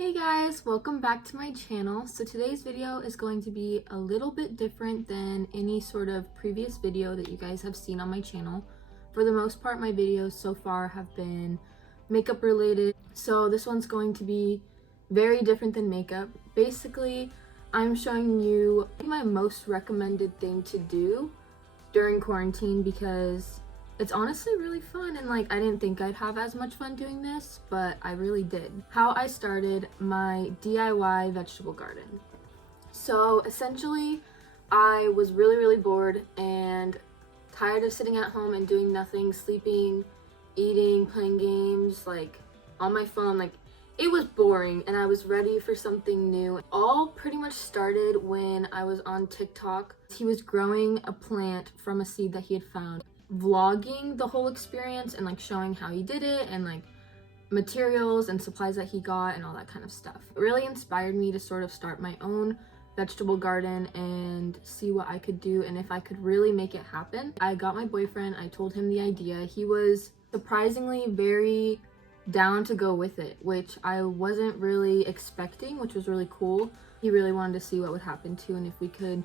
Hey guys, welcome back to my channel. So today's video is going to be a little bit different than any sort of previous video that you guys have seen on my channel. For the most part, my videos so far have been makeup related. So this one's going to be very different than makeup. Basically, I'm showing you my most recommended thing to do during quarantine because it's honestly really fun, and I didn't think I'd have as much fun doing this, but I really did. How I started my DIY vegetable garden. So essentially, I was really bored and tired of sitting at home and doing nothing, sleeping, eating, playing games, on my phone. It was boring and I was ready for something new. All pretty much started when I was on TikTok. He was growing a plant from a seed that he had found, vlogging the whole experience and showing how he did it and materials and supplies that he got and all that kind of stuff. It really inspired me to sort of start my own vegetable garden and see what I could do and if I could really make it happen. I got my boyfriend, I told him the idea. He was surprisingly very down to go with it, which I wasn't really expecting, which was really cool. He really wanted to see what would happen too, and if we could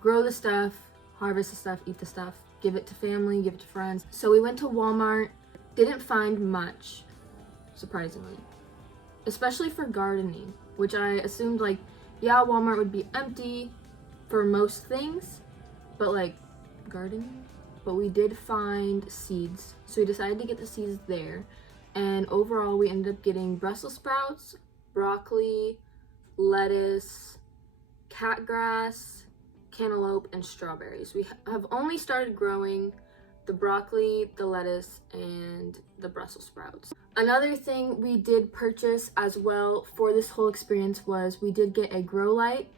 grow the stuff, harvest the stuff, eat the stuff, give it to family, give it to friends. So we went to Walmart, didn't find much, surprisingly, especially for gardening, which I assumed yeah, Walmart would be empty for most things, but gardening. But we did find seeds, so we decided to get the seeds there, and overall we ended up getting Brussels sprouts, broccoli, lettuce, catgrass, cantaloupe, and strawberries. We have only started growing the broccoli, the lettuce, and the Brussels sprouts. Another thing we did purchase as well for this whole experience was we did get a grow light.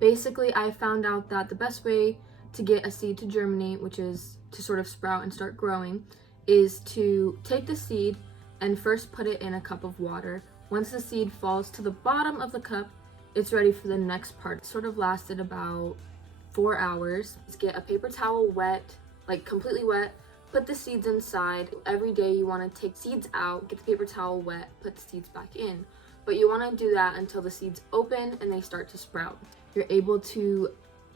Basically, I found out that the best way to get a seed to germinate, which is to sort of sprout and start growing, is to take the seed and first put it in a cup of water. Once the seed falls to the bottom of the cup, it's ready for the next part. It sort of lasted about 4 hours. Just get a paper towel wet, completely wet, put the seeds inside. Every day you want to take seeds out, get the paper towel wet, put the seeds back in. But you want to do that until the seeds open and they start to sprout. You're able to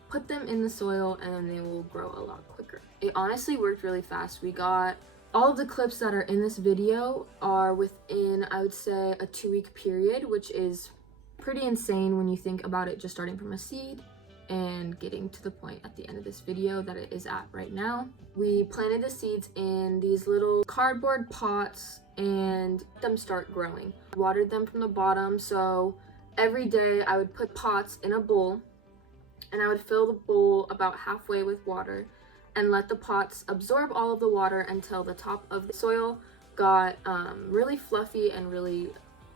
put them in the soil and then they will grow a lot quicker. It honestly worked really fast. We got all of the clips that are in this video are within, I would say, a 2-week period, which is pretty insane when you think about it, just starting from a seed and getting to the point at the end of this video that it is at right now. We planted the seeds in these little cardboard pots and let them start growing. Watered them from the bottom, so every day I would put pots in a bowl and I would fill the bowl about halfway with water and let the pots absorb all of the water until the top of the soil got really fluffy and really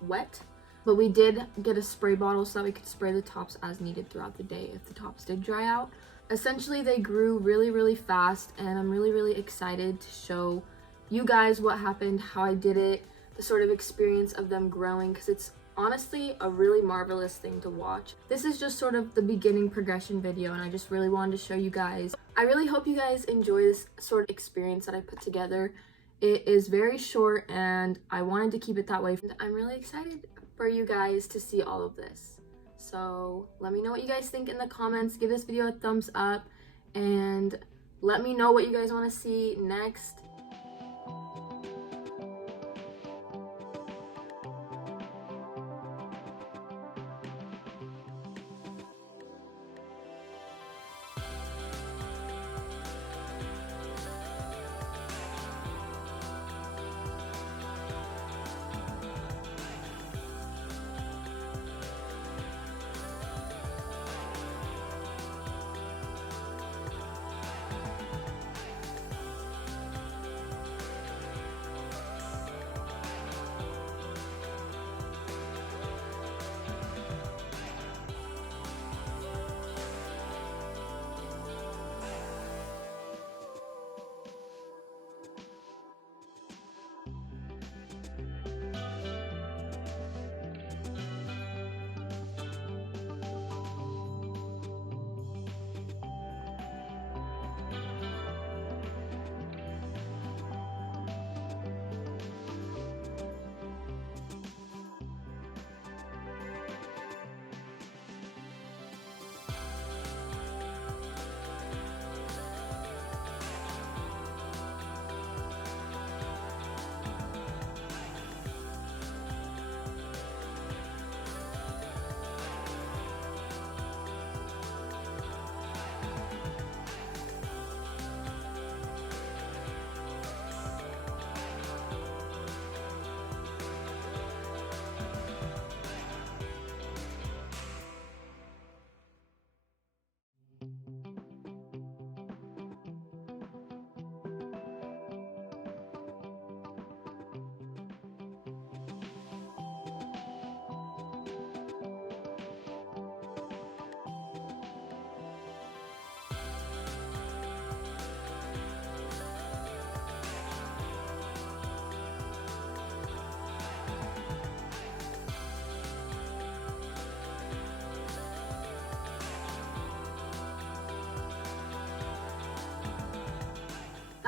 wet. But we did get a spray bottle so that we could spray the tops as needed throughout the day if the tops did dry out. Essentially, they grew really fast, and I'm really excited to show you guys what happened, how I did it, the sort of experience of them growing, because it's honestly a really marvelous thing to watch. This is just sort of the beginning progression video, and I just really wanted to show you guys. I really hope you guys enjoy this sort of experience that I put together. It is very short, and I wanted to keep it that way. I'm really excited for you guys to see all of this. So let me know what you guys think in the comments. Give this video a thumbs up and let me know what you guys want to see next.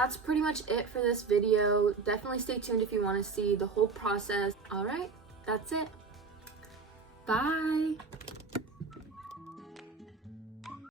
that's pretty much it for this video. Definitely stay tuned if you want to see the whole process. All right, that's it. Bye.